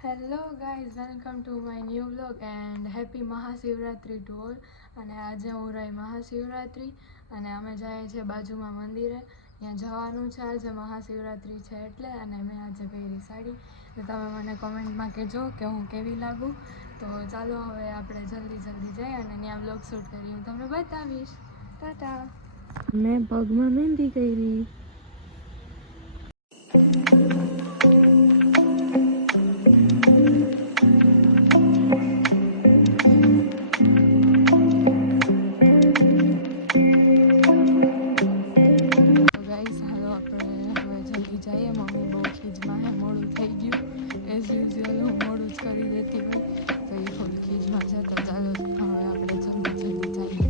Hello guys, welcome to my new vlog and happy Mahashivratri to all. અને આજે હું રહી મહાશિવરાત્રી અને અમે જઈએ છીએ બાજુમાં મંદિરે. ત્યાં જવાનું છે, આજે મહાશિવરાત્રી છે એટલે. અને મેં આજે પહેરી સાડી, તો તમે મને કોમેન્ટમાં કહેજો કે હું કેવી લાગું. તો ચાલો હવે આપણે જલ્દી જઈએ અને ત્યાં વ્લોગ શૂટ કરી હું તમને બતાવીશ. ટાટા. મેં પગમાં મહેંદી કરી. જઈએ, મમ્મી બહુ ખીજમાં હે, મોડું થઈ ગયું. એઝ યુઝ્યુઅલ હું મોડું જ કરી દેતી હોય, તો એ ફૂલ ખીજમાં છે. તો ચાલો હવે આપણે જલ્દી જઈએ.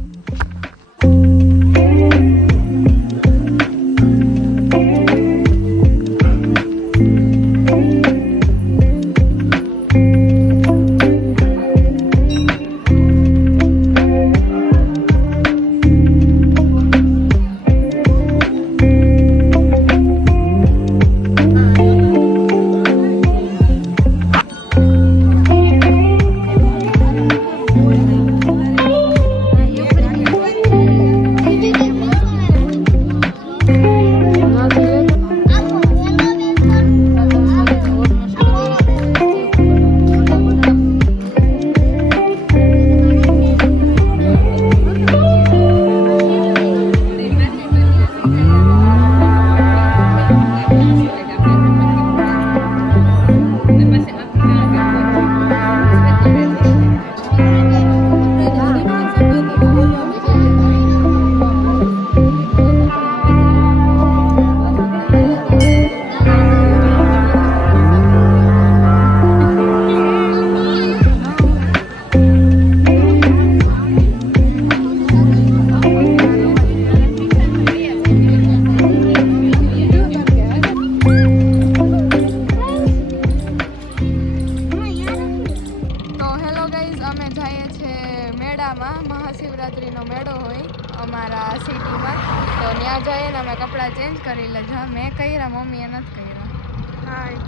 મહાશિવરાત્રીનો મેળો હોય અમારા સિટીમાં, તો ત્યાં જઈએ ને અમે કપડાં ચેન્જ કરી લેજો. મેં કર્યા, મમ્મીએ નથી કર્યા. હાય.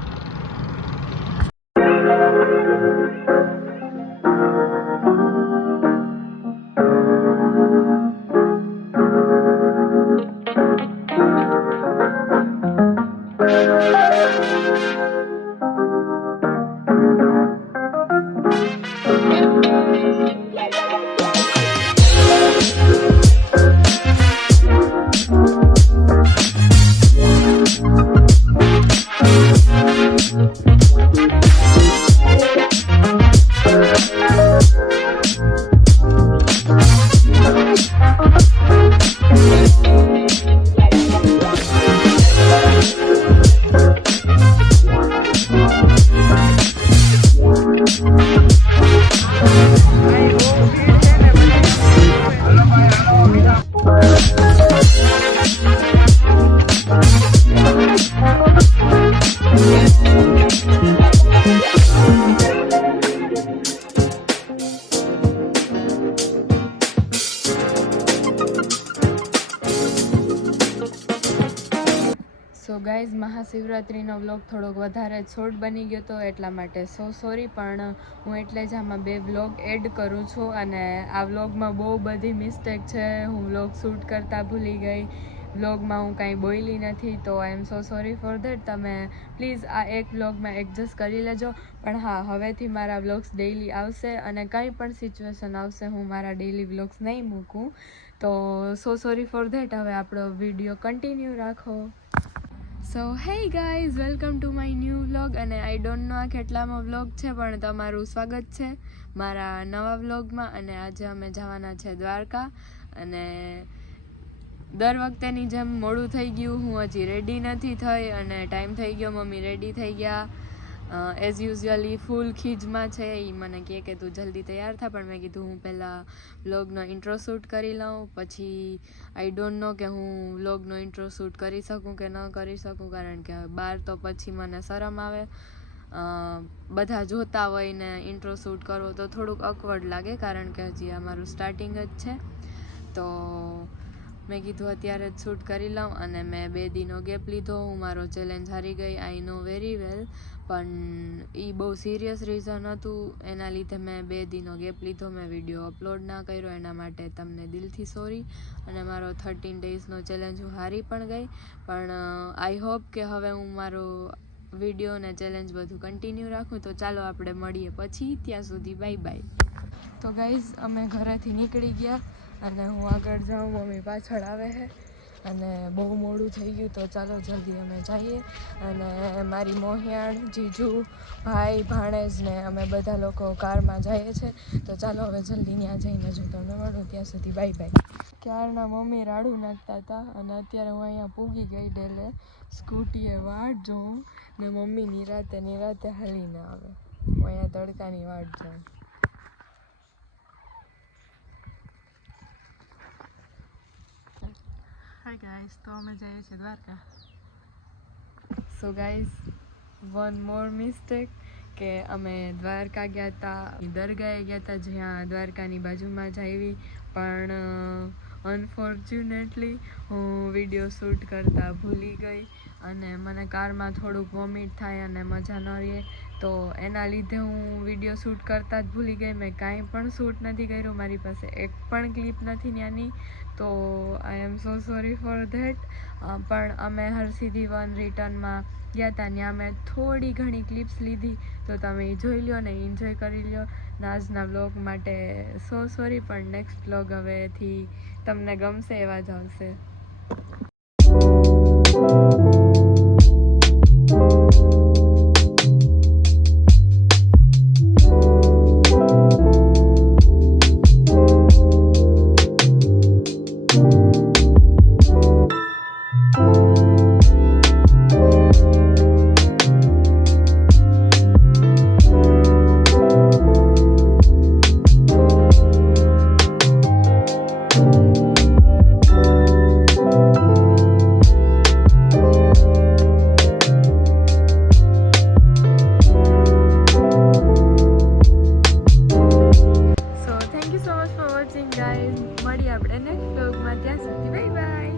સો ગાઈઝ, મહાશિવરાત્રીનો વ્લોગ થોડોક વધારે શોર્ટ બની ગયો હતો, એટલા માટે સોરી. પણ હું એટલે જ આમાં 2 વ્લોગ એડ કરું છું અને આ વ્લોગમાં બહુ બધી મિસ્ટેક છે. હું વ્લોગ શૂટ કરતાં ભૂલી ગઈ, વ્લોગમાં હું કાંઈ બોલી નથી, તો આઈ એમ સોરી ફોર ધેટ. તમે પ્લીઝ આ એક વ્લોગમાં એડજસ્ટ કરી લેજો. પણ હા, હવેથી મારા વ્લોગ્સ ડેઈલી આવશે અને કંઈ પણ સિચ્યુએશન આવશે હું મારા ડેઈલી વ્લોગ્સ નહીં મૂકું. તો સોરી ફોર ધેટ. હવે આપણો વિડીયો કન્ટિન્યુ રાખો. So hey guys, welcome to my new vlog. અને આઈ ડોન્ટ નો આ કેટલામાં વ્લોગ છે, પણ તમારું સ્વાગત છે મારા નવા વ્લોગમાં. અને આજે અમે જવાના છે દ્વારકા. અને દર વખતેની જેમ મોડું થઈ ગયું, હું હજી રેડી નથી થઈ અને ટાઈમ થઈ ગયો, મમ્મી રેડી થઈ ગયા. એઝ યુઝ્યુઅલી ફૂલ ખીજમાં છે. એ મને કહે કે તું જલ્દી તૈયાર થા, પણ મેં કીધું હું પહેલાં વ્લોગનો ઇન્ટ્રો શૂટ કરી લઉં, પછી આઈ ડોન્ટ નો કે હું વ્લોગનો ઇન્ટ્રો શૂટ કરી શકું કે ન કરી શકું, કારણ કે બહાર તો પછી મને શરમ આવે. બધા જોતા હોય ને ઇન્ટ્રો શૂટ કરવો તો થોડુંક અકવર્ડ લાગે, કારણ કે હજી આ મારું સ્ટાર્ટિંગ જ છે. તો મેં કીધું અત્યારે જ શૂટ કરી લઉં. અને મેં 2 દીનો ગેપ લીધો. હું મારો ચેલેન્જ હારી ગઈ, આઈ નો વેરી વેલ. પણ એ બહુ સિરિયસ રીઝન હતું, એના લીધે મેં 2 દિનનો ગેપ લીધો, મેં વિડીયો અપલોડ ના કર્યો. એના માટે તમને દિલથી સોરી. અને મારો 13 ડેઝનો ચેલેન્જ હું હારી પણ ગઈ, પણ આઈ હોપ કે હવે હું મારો વિડીયો અને ચેલેન્જ બધું કન્ટિન્યુ રાખું. તો ચાલો આપણે મળીએ પછી, ત્યાં સુધી બાય બાય. તો ગાઈઝ અમે ઘરેથી નીકળી ગયા અને હું આગળ જાઉં, મમ્મી પાછળ આવે છે અને બહુ મોડું થઈ ગયું. તો ચાલો જલ્દી અમે જઈએ. અને મારી મોહિયાણ, જીજુ, ભાઈ, ભાણેજ ને અમે બધા લોકો કારમાં જઈએ છીએ. તો ચાલો હવે જલ્દી ત્યાં જઈને જો તમને મળું, ત્યાં સુધી બાય બાય. ક્યારના મમ્મી રાડું નાખતા હતા અને અત્યારે હું અહીંયા પૂગી ગઈ ડેલે. સ્કૂટીએ વાટ જોઉં ને મમ્મી નિરાતે હાલીને આવે. હું અહીંયા તડકાની વાટ જોઉં. હાય ગાઈસ, તો અમે જઈએ છીએ Dwarka. So guys, one more mistake કે અમે દ્વારકા ગયા હતા, દરગાહે ગયા હતા જ્યાં દ્વારકાની બાજુમાં જ આવી, પણ અનફોર્ચ્યુનેટલી હું વિડીયો શૂટ કરતાં ભૂલી ગઈ અને મને કારમાં થોડુંક વોમિટ થાય અને મજા ન રહે. તો એના લીધે હું વિડીયો શૂટ કરતાં જ ભૂલી ગઈ. મેં કાંઈ પણ શૂટ નથી કર્યું, મારી પાસે એક પણ ક્લિપ નથી ત્યાંની. તો આઈ એમ સો સોરી ફોર ધેટ. પણ અમે હરસિદ્ધિ વન રિટર્નમાં ગયા હતા, ત્યાં મેં થોડી ઘણી ક્લિપ્સ લીધી. તો તમે એ જોઈ લો ને એન્જોય કરી લો. આજના વ્લોગ માટે સો સોરી, પણ નેક્સ્ટ વ્લોગ હવેથી તમને ગમશે એવા જ આવશે. મળીએ આપણે નેક્સ્ટ વ્લોગમાં, ત્યાં સુધી બાય બાય.